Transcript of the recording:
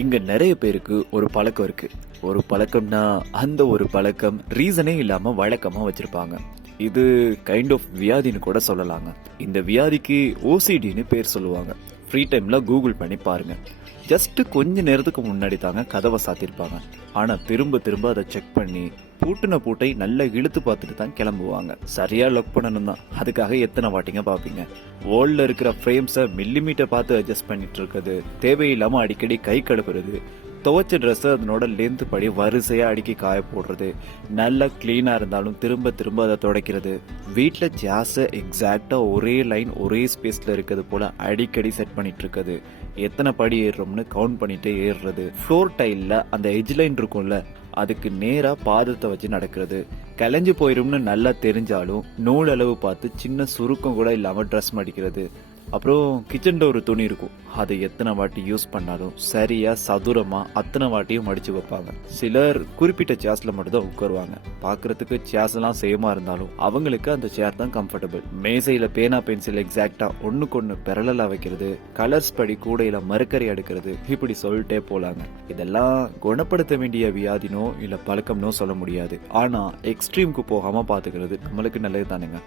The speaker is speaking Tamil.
இங்க நிறைய பேருக்கு ஒரு பழக்கம் இருக்கு. ஒரு பழக்கம்னா அந்த ஒரு பழக்கம் ரீசனே இல்லாம வழக்கமா வச்சிருப்பாங்க. இது கைண்ட் ஆஃப் வியாதின்னு கூட சொல்லலாங்க. இந்த வியாதிக்கு ஓசிடின்னு பேர் சொல்லுவாங்க. ஃப்ரீ டைம்ல கூகுள் பண்ணி பாருங்க. ஜஸ்ட் கொஞ்ச நேரத்துக்கு முன்னாடி தாங்க கதவை சாத்திருப்பாங்க. ஆனா திரும்ப திரும்ப அதை செக் பண்ணி பூட்டின பூட்டை நல்லா இழுத்து பார்த்துட்டு தான் கிளம்புவாங்க. சரியா லாக் பண்ணணும் தான். அதுக்காக எத்தனை வாட்டிங்க பாப்பீங்க. வால்ல இருக்கிற ஃப்ரேம்ஸை மில்லிமீட்டர் பார்த்து அட்ஜஸ்ட் பண்ணிட்டு இருக்கிறது, தேவையில்லாம அடிக்கடி கை கழுவுறது, துவைச்ச ட்ரெஸ் அதனோட லென்த் படி வரிசையா அடுக்கி காய போடுறது, நல்லா கிளீனா இருந்தாலும் திரும்ப திரும்ப அதை துடைக்கிறது, வீட்டுல ஜாஸ எக்ஸாக்டா ஒரே லைன் ஒரே ஸ்பேஸ்ல இருக்கிறது போல அடிக்கடி செட் பண்ணிட்டு இருக்குது, எத்தனை படி ஏறுறோம்னு கவுண்ட் பண்ணிட்டே ஏறுறது, ஃப்ளோர் டைல்ல அந்த எஜ் லைன் இருக்கும்ல அதுக்கு நேரா பாதத்தை வச்சு நடக்கிறது, கலைஞ்சு போயிரும்னு நல்லா தெரிஞ்சாலும் நூல் அளவு பார்த்து சின்ன சுருக்கம் கூட இல்லாம ட்ரெஸ் மடிக்கிறது, அப்புறம் கிச்சன் டோர் துணி இருக்கும், அதை எத்தனை வாட்டி யூஸ் பண்ணாலும் சரியா சதுரமா அத்தனை வாட்டியும் மடிச்சு வைப்பாங்க. சிலர் குறிப்பிட்ட சேர்ஸ்ல மட்டும் தான் உட்காருவாங்க. பாக்குறதுக்கு சேர்ஸ் எல்லாம் சேமா இருந்தாலும் அவங்களுக்கு அந்த சேர் தான் கம்ஃபர்டபுள். மேசையில பேனா பென்சில் எக்ஸாக்டா ஒண்ணுக்கு ஒண்ணு பெரலலா வைக்கிறது, கலர்ஸ் படி கூடையில மறுக்கறி அடுக்கிறது, இப்படி சொல்லிட்டே போலாங்க. இதெல்லாம் குணப்படுத்த வேண்டிய வியாதினோ இல்ல பழக்கம்னோ சொல்ல முடியாது. ஆனா எக்ஸ்ட்ரீம்க்கு போகாம பாத்துக்கிறது நம்மளுக்கு நல்லது தானுங்க.